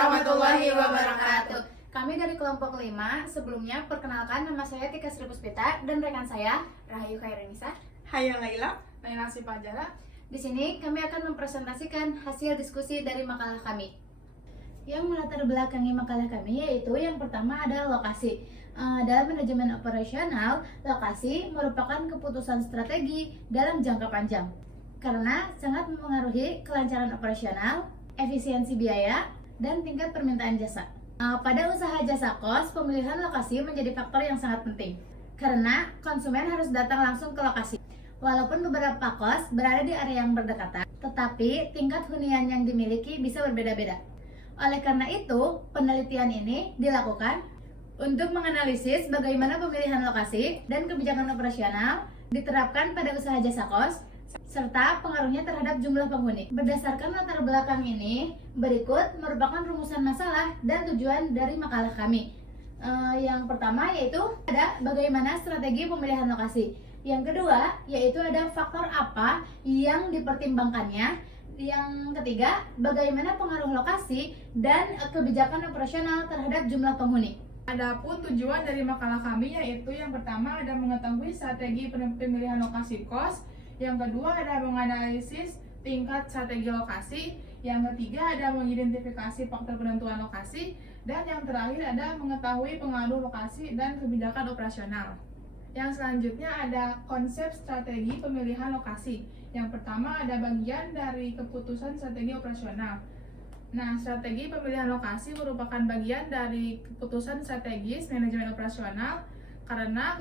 warahmatullahi wabarakatuh. Kami dari kelompok 5, sebelumnya perkenalkan nama saya Tika Sri Puspita dan rekan saya Rahayu Khairanisa, Haya Laila, Laila Sipajara. Di sini kami akan mempresentasikan hasil diskusi dari makalah kami. Yang melatar belakangi makalah kami yaitu yang pertama adalah lokasi. Dalam manajemen operasional, lokasi merupakan keputusan strategi dalam jangka panjang karena sangat mempengaruhi kelancaran operasional, efisiensi biaya, dan tingkat permintaan jasa. Pada usaha jasa kos, pemilihan lokasi menjadi faktor yang sangat penting karena konsumen harus datang langsung ke lokasi. Walaupun beberapa kos berada di area yang berdekatan, tetapi tingkat hunian yang dimiliki bisa berbeda-beda. Oleh karena itu, penelitian ini dilakukan untuk menganalisis bagaimana pemilihan lokasi dan kebijakan operasional diterapkan pada usaha jasa kos, serta pengaruhnya terhadap jumlah penghuni. Berdasarkan latar belakang ini, berikut merupakan rumusan masalah dan tujuan dari makalah kami. Yang pertama yaitu ada bagaimana strategi pemilihan lokasi. Yang kedua yaitu ada faktor apa yang dipertimbangkannya. Yang ketiga, bagaimana pengaruh lokasi dan kebijakan operasional terhadap jumlah penghuni. Adapun tujuan dari makalah kami yaitu yang pertama ada mengetahui strategi pemilihan lokasi kos, yang kedua ada menganalisis tingkat strategi lokasi, yang ketiga ada mengidentifikasi faktor penentuan lokasi, dan yang terakhir ada mengetahui pengaruh lokasi dan kebijakan operasional. Yang selanjutnya ada konsep strategi pemilihan lokasi. Yang pertama ada bagian dari keputusan strategi operasional. Nah, strategi pemilihan lokasi merupakan bagian dari keputusan strategis manajemen operasional karena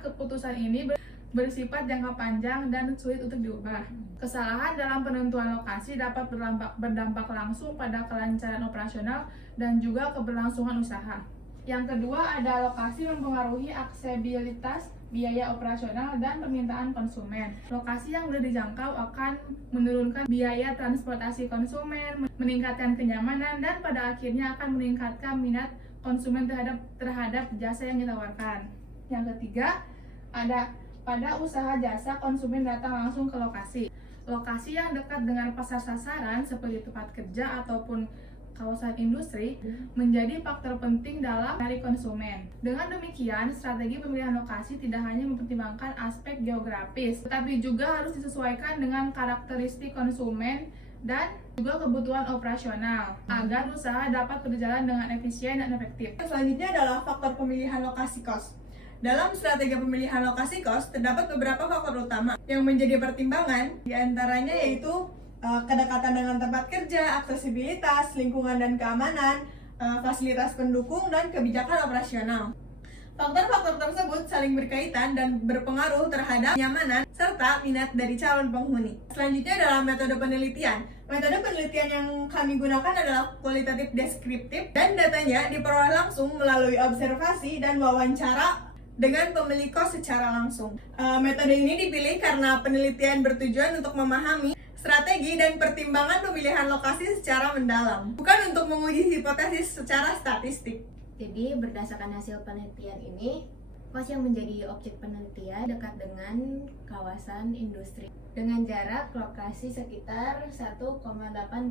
keputusan ini bersifat jangka panjang dan sulit untuk diubah. Kesalahan dalam penentuan lokasi dapat berdampak langsung pada kelancaran operasional dan juga keberlangsungan usaha. Yang kedua ada lokasi mempengaruhi aksesibilitas biaya operasional dan permintaan konsumen. Lokasi yang mudah dijangkau akan menurunkan biaya transportasi konsumen, meningkatkan kenyamanan, dan pada akhirnya akan meningkatkan minat konsumen terhadap jasa yang ditawarkan. Yang ketiga ada pada usaha jasa konsumen datang langsung ke lokasi. Lokasi yang dekat dengan pasar sasaran seperti tempat kerja ataupun kawasan industri menjadi faktor penting dalam menarik konsumen. Dengan demikian, strategi pemilihan lokasi tidak hanya mempertimbangkan aspek geografis, tetapi juga harus disesuaikan dengan karakteristik konsumen dan juga kebutuhan operasional agar usaha dapat berjalan dengan efisien dan efektif. Selanjutnya adalah faktor pemilihan lokasi kos. Dalam strategi pemilihan lokasi kos, terdapat beberapa faktor utama yang menjadi pertimbangan, diantaranya yaitu kedekatan dengan tempat kerja, aksesibilitas, lingkungan dan keamanan, fasilitas pendukung, dan kebijakan operasional. Faktor-faktor tersebut saling berkaitan dan berpengaruh terhadap kenyamanan serta minat dari calon penghuni. Selanjutnya adalah metode penelitian. Metode penelitian yang kami gunakan adalah kualitatif deskriptif dan datanya diperoleh langsung melalui observasi dan wawancara dengan pemilik kos secara langsung. Metode ini dipilih karena penelitian bertujuan untuk memahami strategi dan pertimbangan pemilihan lokasi secara mendalam, bukan untuk menguji hipotesis secara statistik. Jadi berdasarkan hasil penelitian ini, kos yang menjadi objek penelitian dekat dengan kawasan industri dengan jarak lokasi sekitar 1,8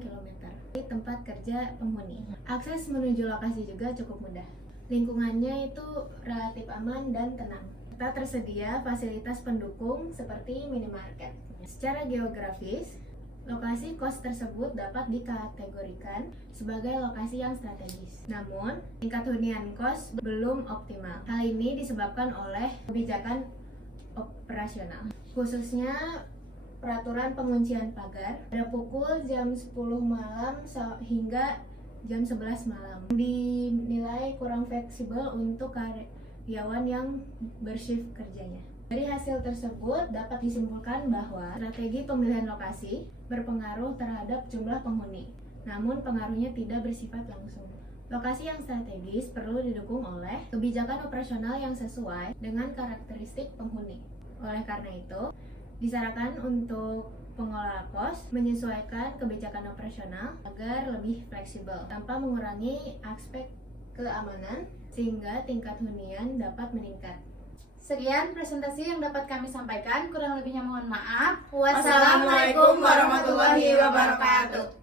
km di tempat kerja penghuni. Akses menuju lokasi juga cukup mudah. Lingkungannya itu relatif aman dan tenang. Serta tersedia fasilitas pendukung seperti minimarket. Secara geografis, lokasi kos tersebut dapat dikategorikan sebagai lokasi yang strategis. Namun, tingkat hunian kos belum optimal. Hal ini disebabkan oleh kebijakan operasional, khususnya peraturan penguncian pagar pada pukul jam 10 malam hingga jam 11 malam. Dinilai kurang fleksibel untuk karyawan yang bershift kerjanya. Dari hasil tersebut dapat disimpulkan bahwa strategi pemilihan lokasi berpengaruh terhadap jumlah penghuni, namun pengaruhnya tidak bersifat langsung. Lokasi yang strategis perlu didukung oleh kebijakan operasional yang sesuai dengan karakteristik penghuni. Oleh karena itu, disarankan untuk pengelola kos menyesuaikan kebijakan operasional agar lebih fleksibel tanpa mengurangi aspek keamanan sehingga tingkat hunian dapat meningkat. Sekian presentasi yang dapat kami sampaikan, kurang lebihnya mohon maaf. Wassalamualaikum warahmatullahi wabarakatuh.